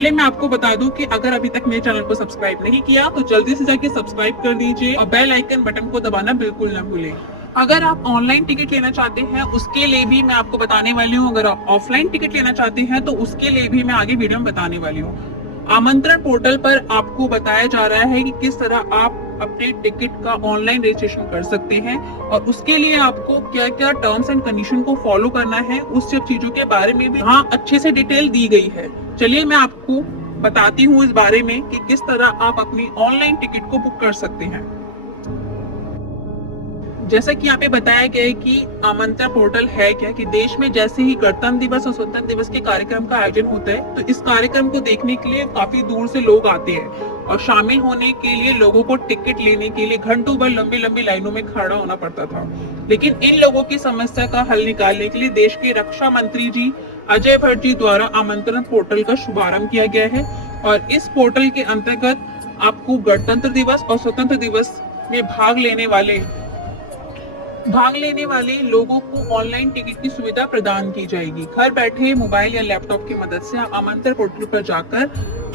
पहले मैं आपको बता दूं कि अगर अभी तक मेरे चैनल को सब्सक्राइब नहीं किया तो जल्दी से जाके सब्सक्राइब कर दीजिए और बेल आइकन बटन को दबाना बिल्कुल ना भूलें। अगर आप ऑनलाइन टिकट लेना चाहते हैं उसके लिए भी मैं आपको बताने वाली हूँ, अगर आप ऑफलाइन टिकट लेना चाहते हैं तो उसके लिए भी मैं आगे वीडियो में बताने वाली हूँ। आमंत्रण पोर्टल पर आपको बताया जा रहा है कि किस तरह आप अपने टिकट का ऑनलाइन रजिस्ट्रेशन कर सकते हैं और उसके लिए आपको क्या क्या टर्म्स एंड कंडीशन को फॉलो करना है, उस सब चीजों के बारे में भी यहाँ अच्छे से डिटेल दी गई है। चलिए मैं आपको बताती हूँ इस बारे में कि किस तरह आप अपनी ऑनलाइन टिकट को बुक कर सकते हैं। जैसा कि यहाँ पे बताया गया है कि आमंत्रण पोर्टल है क्या, कि देश में जैसे ही गणतंत्र दिवस और स्वतंत्रता दिवस के कार्यक्रम का आयोजन होता है तो इस कार्यक्रम को देखने के लिए काफी दूर से लोग आते हैं और शामिल होने के लिए लोगों को टिकट लेने के लिए घंटों भर लंबी लंबी लाइनों में खड़ा होना पड़ता था। लेकिन इन लोगों की समस्या का हल निकालने के लिए देश के रक्षा मंत्री जी अजय भट्ट जी द्वारा आमंत्रण पोर्टल का शुभारंभ किया गया है और इस पोर्टल के अंतर्गत आपको गणतंत्र दिवस और स्वतंत्र दिवस में भाग लेने वाले लोगों को ऑनलाइन टिकट की सुविधा प्रदान की जाएगी। घर बैठे मोबाइल या लैपटॉप की मदद से आप आमंत्रण पोर्टल पर जाकर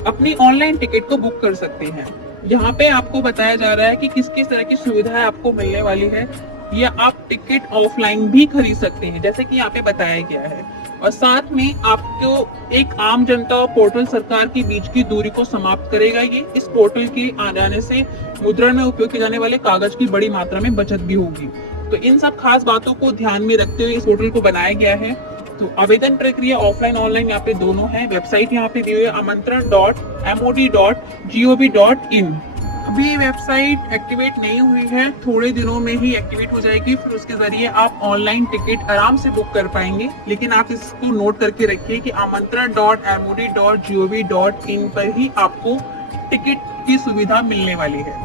अपनी ऑनलाइन टिकट को बुक कर सकते हैं। यहाँ पे आपको बताया जा रहा है कि किस किस तरह की सुविधाएं आपको मिलने वाली है, या आप टिकट ऑफलाइन भी खरीद सकते हैं जैसे कि यहाँ पे बताया गया है। और साथ में आपको एक आम जनता और पोर्टल सरकार के बीच की दूरी को समाप्त करेगा। ये इस पोर्टल के आ जाने से मुद्रण में उपयोग किए जाने वाले कागज की बड़ी मात्रा में बचत भी होगी। तो इन सब खास बातों को ध्यान में रखते हुए इस पोर्टल को बनाया गया है। तो आवेदन प्रक्रिया ऑफलाइन ऑनलाइन यहाँ पे दोनों है। वेबसाइट यहाँ पे दी हुई है amantran.mod.gov.in। अभी वेबसाइट एक्टिवेट नहीं हुई है, थोड़े दिनों में ही एक्टिवेट हो जाएगी, फिर उसके जरिए आप ऑनलाइन टिकट आराम से बुक कर पाएंगे। लेकिन आप इसको नोट करके रखिए कि amantran.mod.gov.in पर ही आपको टिकट की सुविधा मिलने वाली है।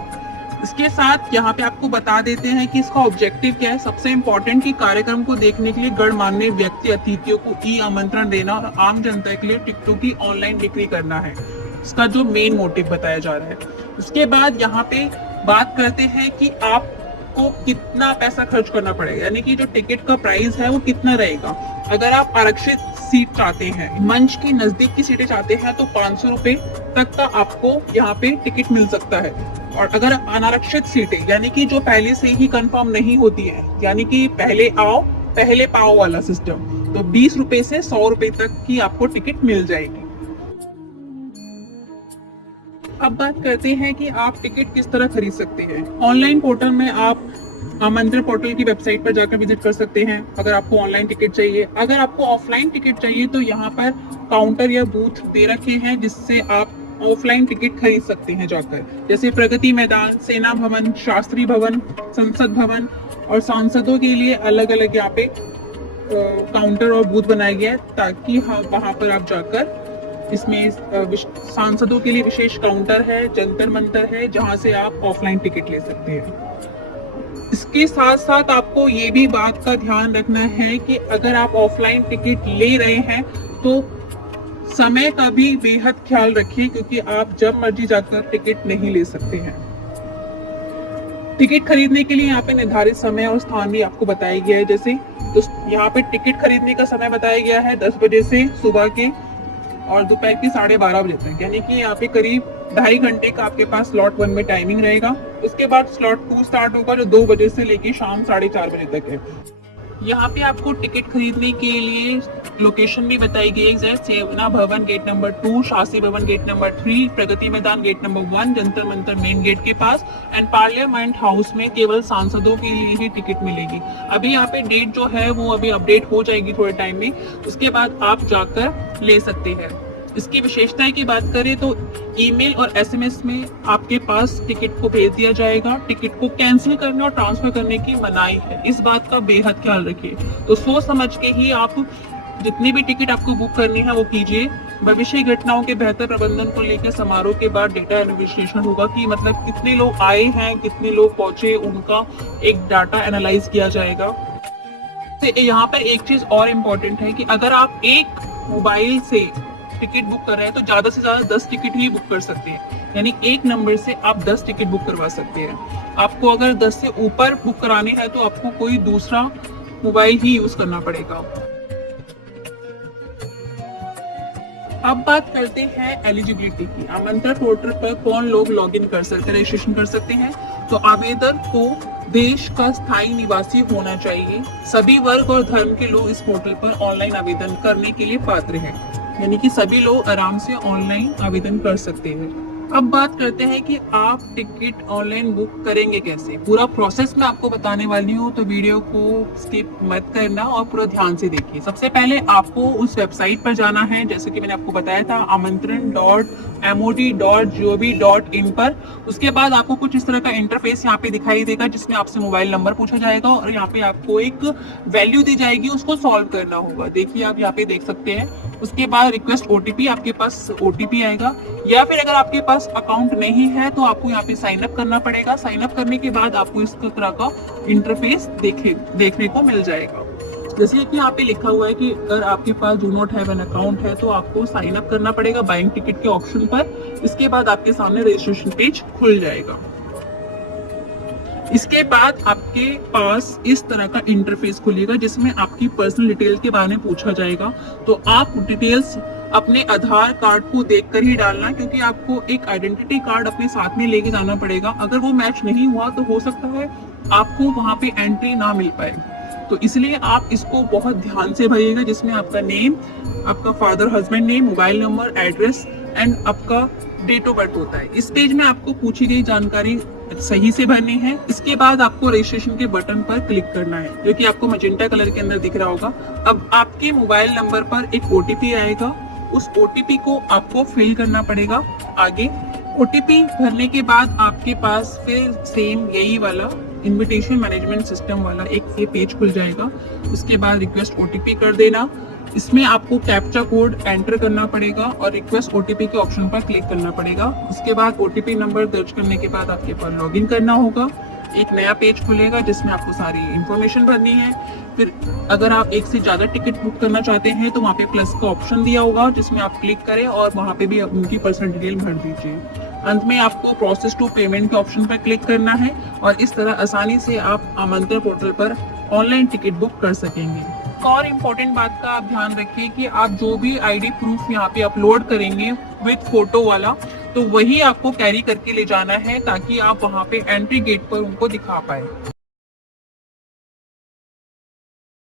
इसके साथ यहाँ पे आपको बता देते हैं कि इसका ऑब्जेक्टिव क्या है। सबसे इम्पोर्टेंट कि कार्यक्रम को देखने के लिए गणमान्य व्यक्ति अतिथियों को ई आमंत्रण देना और आम जनता के लिए टिकटों की ऑनलाइन बिक्री करना है, इसका जो मेन मोटिव बताया जा रहा है। उसके बाद यहाँ पे बात करते हैं कि आपको कितना पैसा खर्च करना पड़ेगा, यानी कि जो टिकट का प्राइस है वो कितना रहेगा। अगर आप आरक्षित सीट चाहते हैं, मंच की नजदीक की सीटें चाहते हैं तो 500 रुपए तक का आपको यहाँ पे टिकट मिल सकता है। और अगर अनारक्षित सीटें यानी कि जो पहले से ही कंफर्म नहीं होती है, यानी कि पहले आओ पहले पाओ वाला सिस्टम, तो 20 रुपए से 100 रुपए तक की आपको टिकट मिल जाएगी। अब बात करते हैं कि आप टिकट किस तरह खरीद सकते हैं। ऑनलाइन पोर्टल में आप आमंत्रण पोर्टल की वेबसाइट पर जाकर विजिट कर सकते हैं अगर आपको ऑनलाइन टिकट चाहिए। अगर आपको ऑफलाइन टिकट चाहिए तो यहाँ पर काउंटर या बूथ दे रखे हैं जिससे आप ऑफलाइन टिकट खरीद सकते हैं जाकर, जैसे प्रगति मैदान, सेना भवन, शास्त्री भवन, संसद भवन और सांसदों के लिए अलग अलग यहाँ पे काउंटर और बूथ बनाया गया है ताकि वहां पर आप जाकर, इसमें सांसदों के लिए विशेष काउंटर है, जंतर मंतर है जहां से आप ऑफलाइन टिकट ले सकते हैं। इसके साथ साथ आपको ये भी बात का ध्यान रखना है कि अगर आप ऑफलाइन टिकट ले रहे हैं तो समय का भी बेहद ख्याल रखिए, क्योंकि आप जब मर्जी जाकर टिकट नहीं ले सकते हैं। टिकट खरीदने के लिए यहाँ पे निर्धारित समय और स्थान भी आपको बताया गया है। जैसे तो यहाँ पे टिकट खरीदने का समय बताया गया है 10 बजे से सुबह के और दोपहर के 12:30 बजे तक, यानी कि यहाँ पे करीब 2.5 घंटे का आपके पास स्लॉट 1 में टाइमिंग रहेगा। उसके बाद स्लॉट 2 स्टार्ट होगा जो 2 बजे से लेके शाम 4:30 बजे तक है। यहाँ पे आपको टिकट खरीदने के लिए लोकेशन भी बताई गई है, जैसे सेना भवन गेट नंबर 2, शास्त्री भवन gate number 3, Pragati Maidan gate number 1, Jantar Mantar main gate के पास एंड पार्लियामेंट हाउस में केवल सांसदों के लिए ही टिकट मिलेगी। अभी यहाँ पे डेट जो है वो अभी अपडेट हो जाएगी थोड़े टाइम में, उसके बाद आप जाकर ले सकते हैं। इसकी विशेषताएं की बात करें तो ईमेल और एसएमएस में आपके पास टिकट को भेज दिया जाएगा। टिकट को कैंसिल करने और ट्रांसफर करने की मनाही है, इस बात का बेहद ख्याल रखिए। तो सोच समझ के ही आप जितनी भी टिकट आपको बुक करनी है वो कीजिए। भविष्य घटनाओं के बेहतर प्रबंधन को लेकर समारोह के बाद डेटा विश्लेषण होगा कि मतलब कितने लोग आए हैं, कितने लोग पहुंचे, उनका एक डाटा एनालाइज किया जाएगा। यहाँ पर एक चीज और इम्पोर्टेंट है कि अगर आप एक मोबाइल से टिकट बुक कर रहे हैं तो ज्यादा से ज्यादा 10 टिकट ही बुक कर सकते हैं, यानी एक नंबर से आप 10 टिकट बुक करवा सकते हैं। आपको अगर 10 से ऊपर बुक कराने हैं तो आपको कोई दूसरा मोबाइल ही यूज करना पड़ेगा। अब बात करते हैं एलिजिबिलिटी की। आमंत्रण पोर्टल पर कौन लोग लॉगिन कर सकते हैं, रजिस्ट्रेशन कर सकते हैं? तो आवेदक को देश का स्थायी निवासी होना चाहिए। सभी वर्ग और धर्म के लोग इस पोर्टल पर ऑनलाइन आवेदन करने के लिए पात्र हैं, यानी कि सभी लोग आराम से ऑनलाइन आवेदन कर सकते हैं। अब बात करते हैं कि आप टिकट ऑनलाइन बुक करेंगे कैसे। पूरा प्रोसेस मैं आपको बताने वाली हूँ, तो वीडियो को स्किप मत करना और पूरा ध्यान से देखिए। सबसे पहले आपको उस वेबसाइट पर जाना है, जैसे कि मैंने आपको बताया था, amantran.mot.gov.in पर। उसके बाद आपको कुछ इस तरह का इंटरफेस यहाँ पे दिखाई देगा, जिसमें आपसे मोबाइल नंबर पूछा जाएगा और यहाँ पे आपको एक वैल्यू दी जाएगी, उसको सॉल्व करना होगा। देखिए आप यहाँ पे देख सकते हैं। उसके बाद रिक्वेस्ट ओटीपी, आपके पास ओटीपी आएगा, या फिर अगर आपके पास अकाउंट नहीं है तो आपको यहाँ पे साइन अप करना पड़ेगा। साइन अप करने के बाद आपको इस तरह का इंटरफेस देखने को मिल जाएगा। जैसे कि यहाँ पे लिखा हुआ है कि अगर आपके पास do not have an account है तो आपको साइन अप करना पड़ेगा बाइंग टिकट के ऑप्शन पर। इसके बाद आपके सामने रजिस्ट्रेशन पेज खुल जाएगा। इसके बाद आपके पास इस तरह का इंटरफेस खुलेगा, जिसमें आपकी पर्सनल डिटेल के बारे में पूछा जाएगा। तो आप डिटेल्स अपने आधार कार्ड को देखकर ही डालना, क्योंकि आपको एक आइडेंटिटी कार्ड अपने साथ में लेके जाना पड़ेगा। अगर वो मैच नहीं हुआ तो हो सकता है आपको वहां पे एंट्री ना मिल पाए। तो इसलिए आप इसको बहुत ध्यान से भरिएगा, जिसमें आपका नेम, आपका father husband name, mobile number, address and आपका डेट ऑफ बर्थ होता है। इस पेज में आपको पूछी गई जानकारी सही से भरनी है। इसके बाद आपको रजिस्ट्रेशन के बटन पर क्लिक करना है, जो कि आपको मजेंटा कलर के अंदर दिख रहा होगा। अब आपके मोबाइल नंबर पर एक ओटीपी आएगा, उस ओटीपी को आपको फिल करना पड़ेगा। आगे ओटीपी भरने के बाद आपके पास फिर सेम यही वाला इनविटेशन मैनेजमेंट सिस्टम वाला एक ये पेज खुल जाएगा। उसके बाद रिक्वेस्ट ओटीपी कर देना। इसमें आपको कैप्चा कोड एंटर करना पड़ेगा और रिक्वेस्ट ओटीपी के ऑप्शन पर क्लिक करना पड़ेगा। उसके बाद ओटीपी नंबर दर्ज करने के बाद आपके पास लॉगिन करना होगा। एक नया पेज खुलेगा जिसमें आपको सारी इंफॉर्मेशन भरनी है। फिर अगर आप एक से ज्यादा टिकट बुक करना चाहते हैं तो वहाँ पे प्लस का ऑप्शन दिया होगा, जिसमें आप क्लिक करें और वहाँ पे भी उनकी पर्सनल डिटेल भर दीजिए। अंत में आपको प्रोसेस टू पेमेंट के ऑप्शन पर क्लिक करना है और इस तरह आसानी से आप आमंत्रण पोर्टल पर ऑनलाइन टिकट बुक कर सकेंगे। एक और इम्पोर्टेंट बात का आप ध्यान रखिए कि आप जो भी आईडी प्रूफ यहाँ पे अपलोड करेंगे विद फोटो वाला, तो वही आपको कैरी करके ले जाना है, ताकि आप वहाँ पे एंट्री गेट पर उनको दिखा पाए।